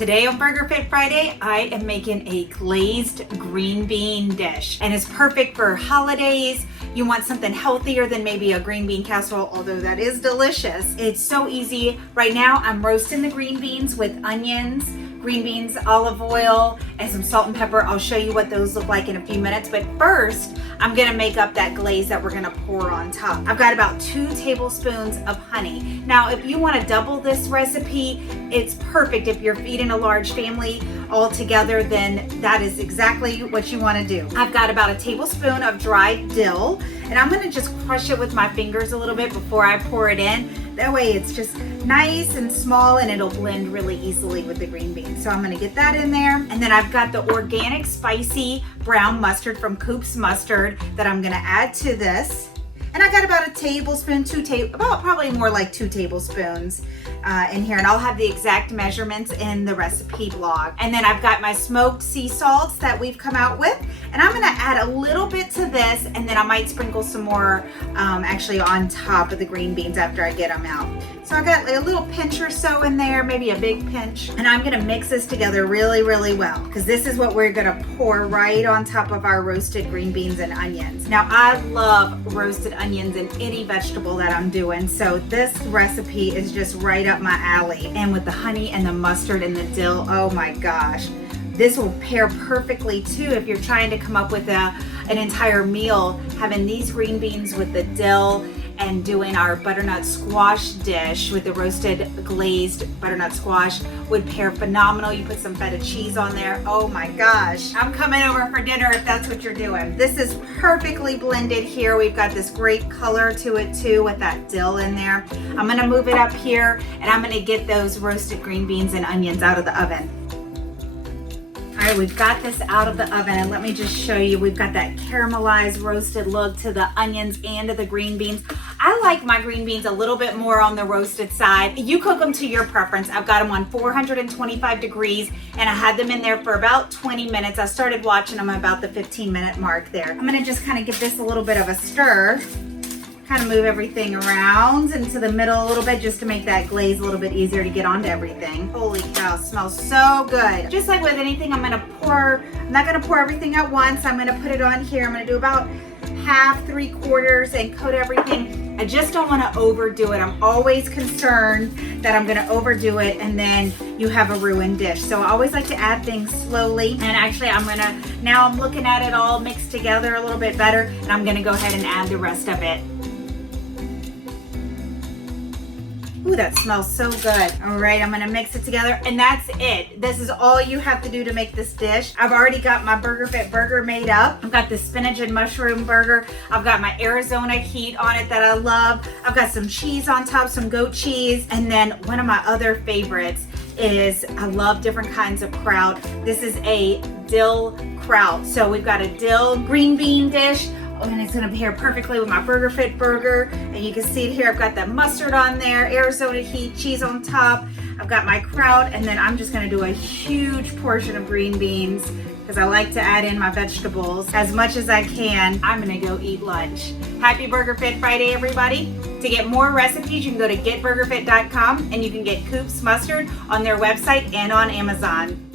Today on Burger Fit Friday, I am making a glazed green bean dish, and it's perfect for holidays. You want something healthier than maybe a green bean casserole, although that is delicious. It's so easy. Right now, I'm roasting the green beans with onions, green beans, olive oil, and some salt and pepper. I'll show you what those look like in a few minutes, but first, I'm gonna make up that glaze that we're gonna pour on top. I've got about 2 tablespoons of honey. Now, if you wanna double this recipe, it's perfect. If you're feeding a large family all together, then that is exactly what you wanna do. I've got about a tablespoon of dried dill, and I'm gonna just crush it with my fingers a little bit before I pour it in. That way it's just nice and small and it'll blend really easily with the green beans. So I'm gonna get that in there. And then I've got the organic spicy brown mustard from Koops mustard that I'm gonna add to this. And I got about a tablespoon, probably more like 2 tablespoons in here. And I'll have the exact measurements in the recipe blog. And then I've got my smoked sea salts that we've come out with. And I'm gonna add a little bit to this, and then I might sprinkle some more actually on top of the green beans after I get them out. So I got like a little pinch or so in there, maybe a big pinch. And I'm gonna mix this together really, really well, because this is what we're gonna pour right on top of our roasted green beans and onions. Now, I love roasted onions in any vegetable that I'm doing, so this recipe is just right up my alley. And with the honey and the mustard and the dill, oh my gosh. This will pair perfectly too if you're trying to come up with an entire meal. Having these green beans with the dill and doing our butternut squash dish with the roasted glazed butternut squash would pair phenomenal. You put some feta cheese on there. Oh my gosh. I'm coming over for dinner if that's what you're doing. This is perfectly blended here. We've got this great color to it too with that dill in there. I'm gonna move it up here and I'm gonna get those roasted green beans and onions out of the oven. All right, we've got this out of the oven, and let me just show you, we've got that caramelized roasted look to the onions and to the green beans. I like my green beans a little bit more on the roasted side. You cook them to your preference. I've got them on 425 degrees, and I had them in there for about 20 minutes. I started watching them about the 15-minute mark there. I'm gonna just kind of give this a little bit of a stir. Kind of move everything around into the middle a little bit just to make that glaze a little bit easier to get onto everything. Holy cow, smells so good. Just like with anything, I'm not gonna pour everything at once. I'm gonna put it on here. I'm gonna do about half, 3/4 and coat everything. I just don't wanna overdo it. I'm always concerned that I'm gonna overdo it and then you have a ruined dish. So I always like to add things slowly. And actually now I'm looking at it all mixed together a little bit better, and I'm gonna go ahead and add the rest of it. Ooh, that smells so good. All right, I'm gonna mix it together, and that's it. This is all you have to do to make this dish. I've already got my BURGERFIT burger made up. I've got the spinach and mushroom burger. I've got my Arizona heat on it that I love. I've got some cheese on top, some goat cheese, and then one of my other favorites is I love different kinds of kraut. This is a dill kraut. So we've got a dill green bean dish, and it's gonna pair perfectly with my BURGERFIT burger. And you can see it here, I've got that mustard on there, Arizona heat, cheese on top. I've got my kraut, and then I'm just gonna do a huge portion of green beans because I like to add in my vegetables as much as I can. I'm gonna go eat lunch. Happy BURGERFIT Friday, everybody. To get more recipes, you can go to getburgerfit.com, and you can get Koops mustard on their website and on Amazon.